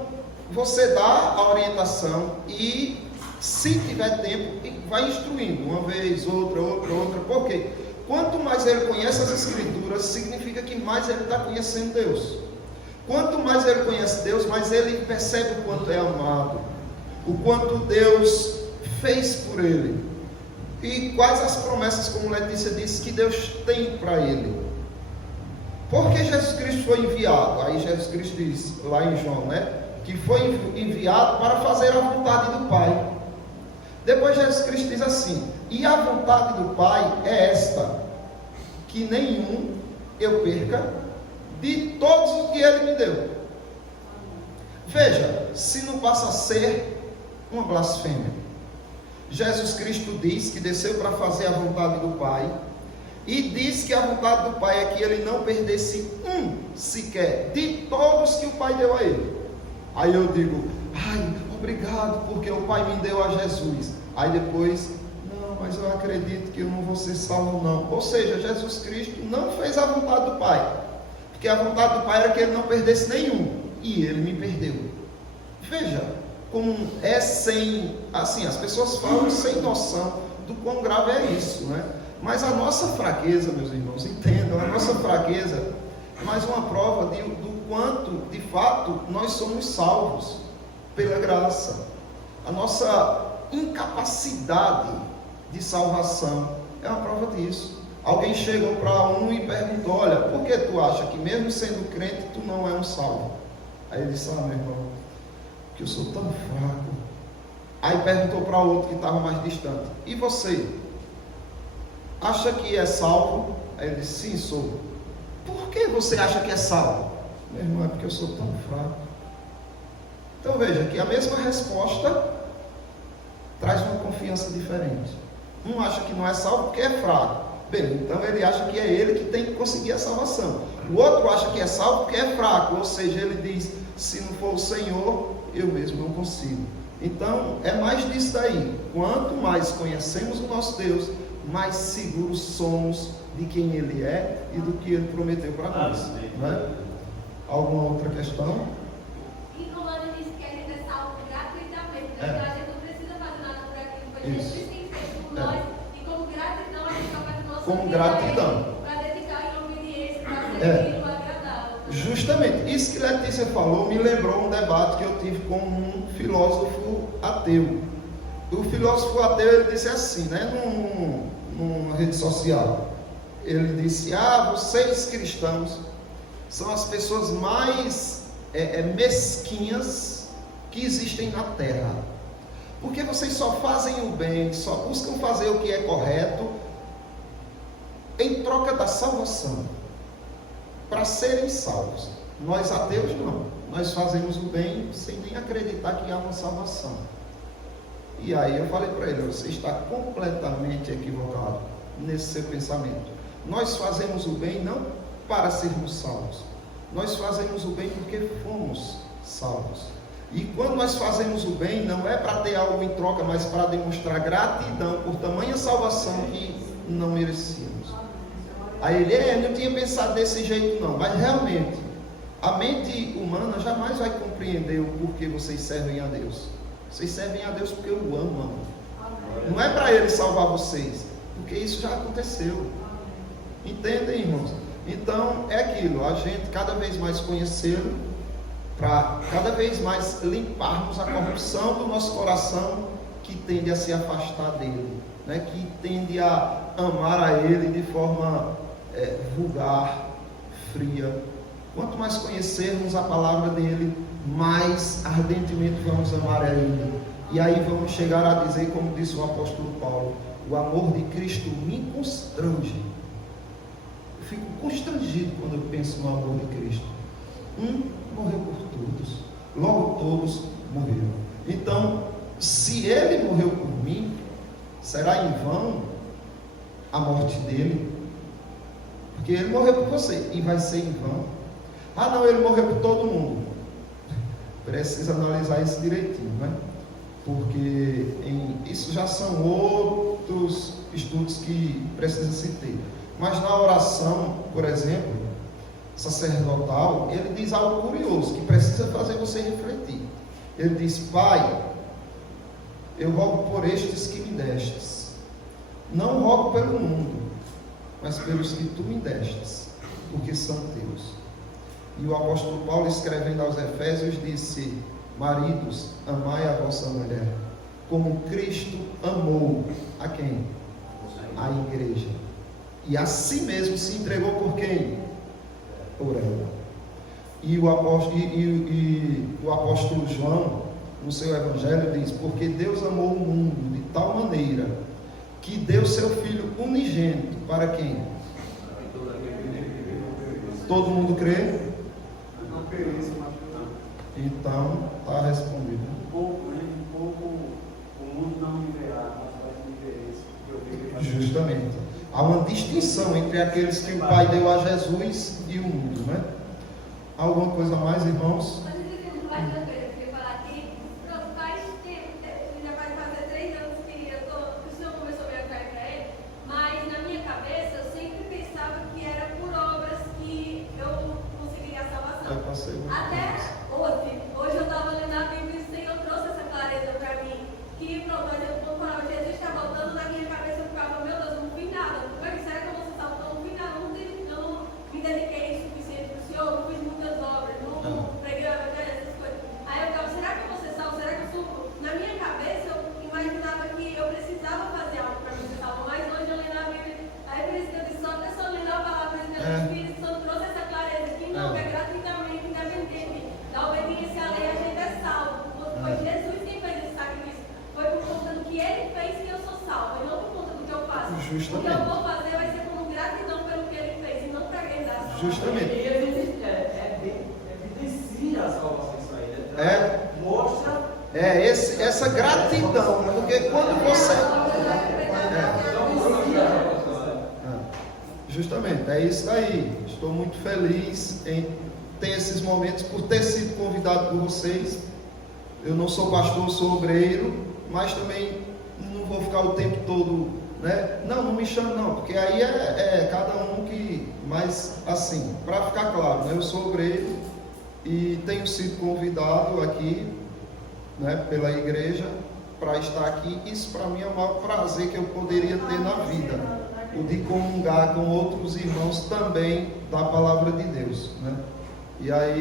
você dá a orientação e, se tiver tempo, vai instruindo, uma vez, outra, porque quanto mais ele conhece as Escrituras, significa que mais ele está conhecendo Deus. Quanto mais ele conhece Deus, mais ele percebe o quanto é amado, o quanto Deus fez por ele, e quais as promessas, como Letícia disse, que Deus tem para ele. Porque Jesus Cristo foi enviado, aí Jesus Cristo diz lá em João, né, que foi enviado para fazer a vontade do Pai. Depois Jesus Cristo diz assim, e a vontade do Pai é esta, que nenhum eu perca de todos os que Ele me deu. Veja, se não passa a ser uma blasfêmia. Jesus Cristo diz que desceu para fazer a vontade do Pai, e diz que a vontade do Pai é que ele não perdesse um sequer de todos que o Pai deu a ele. Aí eu digo, obrigado, porque o Pai me deu a Jesus. Aí depois, não, mas eu acredito que eu não vou ser salvo não. Ou seja, Jesus Cristo não fez a vontade do Pai, porque a vontade do Pai era que ele não perdesse nenhum, e ele me perdeu. Veja, como é sem, assim, as pessoas falam sem noção do quão grave é isso, né? Mas a nossa fraqueza, meus irmãos, entendam, a nossa fraqueza é mais uma prova do quanto, de fato, nós somos salvos pela graça. A nossa incapacidade de salvação é uma prova disso. Alguém chegou para um e perguntou, olha, por que tu acha que mesmo sendo crente, tu não é um salvo? Aí ele disse, meu irmão, que eu sou tão fraco. Aí perguntou para outro que estava mais distante, e você? Acha que é salvo? Aí ele disse, sim, sou. Por que você acha que é salvo? Meu irmão, é porque eu sou tão fraco. Então veja que a mesma resposta traz uma confiança diferente. Um acha que não é salvo porque é fraco. Bem, então ele acha que é ele que tem que conseguir a salvação. O outro acha que é salvo porque é fraco, ou seja, ele diz, se não for o Senhor, eu mesmo não consigo. Então é mais disso daí. Quanto mais conhecemos o nosso Deus, mais seguros somos de quem Ele é e do que Ele prometeu para nós. Né? Alguma outra questão? Em Romanos diz que a gente é salvo gratuitamente, então a gente não precisa fazer nada por aquilo, foi Jesus quem fez por nós, e como gratidão a gente toca no nosso como gratidão. Para dedicar em obediência, para servir o agradável. Justamente, isso que Letícia falou me lembrou um debate que eu tive com um filósofo ateu. O filósofo ateu, ele disse assim, né, numa rede social, ele disse: vocês cristãos são as pessoas mais mesquinhas que existem na terra, porque vocês só fazem o bem, só buscam fazer o que é correto em troca da salvação, para serem salvos. Nós ateus não, nós fazemos o bem sem nem acreditar que há uma salvação. E aí eu falei para ele: você está completamente equivocado nesse seu pensamento. Nós fazemos o bem não para sermos salvos, nós fazemos o bem porque fomos salvos. E quando nós fazemos o bem, não é para ter algo em troca, mas para demonstrar gratidão por tamanha salvação que não merecíamos. Aí ele: não tinha pensado desse jeito não, mas realmente a mente humana jamais vai compreender o porquê vocês servem a Deus. Vocês servem a Deus porque o amam. Não é para Ele salvar vocês, porque isso já aconteceu. Entendem, irmãos? Então é aquilo, a gente cada vez mais conhecê-lo, para cada vez mais limparmos a corrupção do nosso coração, que tende a se afastar dele, né? Que tende a amar a Ele de forma vulgar, fria. Quanto mais conhecermos a palavra dele, mais ardentemente vamos amar a Ele. E aí vamos chegar a dizer, como disse o apóstolo Paulo: o amor de Cristo me constrange. Eu fico constrangido quando eu penso no amor de Cristo. Morreu por todos, logo todos morreram. Então, se Ele morreu por mim, será em vão a morte dele? Porque Ele morreu por você, e vai ser em vão. Não, Ele morreu por todo mundo. Precisa analisar isso direitinho, né? Porque isso já são outros estudos que precisa se ter. Mas na oração, por exemplo, sacerdotal, ele diz algo curioso que precisa fazer você refletir. Ele diz: Pai, eu rogo por estes que me destes. Não rogo pelo mundo, mas pelos que tu me destes, porque são teus. E o apóstolo Paulo, escrevendo aos Efésios, disse: maridos, amai a vossa mulher, como Cristo amou a quem? A igreja. E a si mesmo se entregou por quem? Por ela. E o apóstolo João, no seu evangelho, diz: porque Deus amou o mundo de tal maneira que deu seu Filho unigênito para quem? Todo mundo crê? Então, está respondido. Um pouco o mundo não viverá, mas vai viver isso. Justamente. Há uma distinção entre aqueles que o Pai deu a Jesus e o mundo, né? Alguma coisa a mais, irmãos? Mas eu queria falar aqui, faz tempo, já vai fazer 3 anos que o Senhor começou a me atrair para Ele, mas na minha cabeça eu sempre pensava que era por obras que eu conseguiria a salvação. Eu passei muito Até hoje eu estava lendo a Bíblia e o Senhor trouxe essa clareza para mim, que, por exemplo, quando falava Jesus está voltando, na minha cabeça eu ficava: meu Deus, eu não vi nada, será que eu vou ser salvo? Eu não vi nada, eu não me dediquei o suficiente para o Senhor, não fiz muitas obras, não preguei o evangelho, essas coisas. Aí eu ficava: será que eu vou ser salvo? Será que eu sou? Na minha cabeça eu imaginava que eu precisava fazer algo para me ser salvo, mas hoje eu lendo a Bíblia, aí por isso que eu disse: só lendo a palavra de Deus, o Espírito Santo trouxe essa clareza, que não, que é gratuitamente, independente da obediência à lei, a gente é salvo. Foi Jesus quem fez esse sacrifício, foi por conta do que Ele fez que eu sou salvo, e não por conta do que eu faço. Justamente. O que eu vou fazer vai ser como gratidão pelo que Ele fez, e não para agradar. Justamente. E evidencia a salvação isso aí, né? Mostra. Essa gratidão, porque quando você. Justamente, é isso aí. Estou muito feliz em ter esses momentos, por ter sido convidado por vocês. Eu não sou pastor, sou obreiro, mas também não vou ficar o tempo todo, né? Não me chame não, porque aí é cada um que, mas assim, para ficar claro, né? Eu sou obreiro e tenho sido convidado aqui, né, pela igreja para estar aqui. Isso para mim é o maior prazer que eu poderia ter na vida, o de comungar com outros irmãos também da palavra de Deus, né? E aí